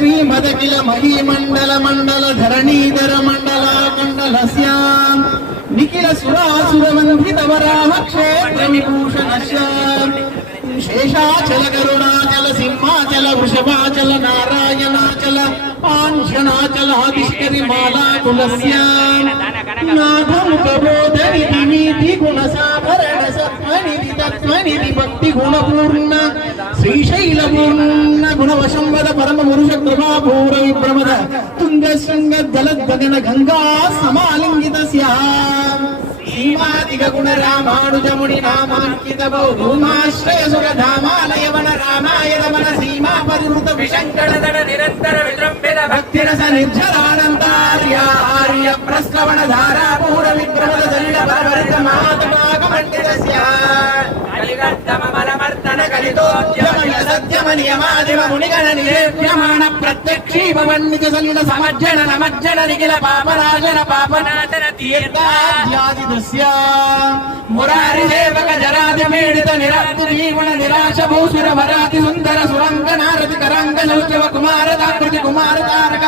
श्रीमदखिल महीमण्डल मंडल धरणीधर मंडल मंडलस्याम् निखिल सुरासुर वन्दित वराह क्षेत्र विभूषणस्य शेषाचल गरुडाचल सिंहाचल वृषभाचल नारायणाचल पांचनाचल हविष्करि माला तुलस्याम् नाथमुख बोधनि दिवीति गुणसाभरण सत्त्वनिधि तत्त्वनिधि भक्ति गुणपूर्ण श्रीशैलपूर्ण गुणवशंवद परम पुरुष कृपा पूर विभ्रमद तुंग शृंग दलद गगन गंगा समालिंगितस्य सीमादिग गुण रामानुज मुनि नामांकित भूमाश्रय सुर धामालय वन रामाय रमण सीमा परिवृत विशंकट दड निरंतर विजृंभित भक्ति रस निर्झरानंदार्य आर्य प्रस्रवण धारा पूर विभ्रमद दलित परवरित महात्मा कमंडितस्य कलिगद्धम मलमर्दन कलितोद्यम सत्यम नियमादिव मुनिगण निलेप्यमान प्रत्यक्षी भवन्निज सलिल समज्जन नमज्जन निखिल पापनाशन पापनाशन तीर्थाद्यादि दृश्य मुरारि सेवक जरादि पीडित निरातु जीवन निराश भूसुर भराति सुंदर सुरंग नारति करांग नौचव कुमार दाकृति कुमार तारक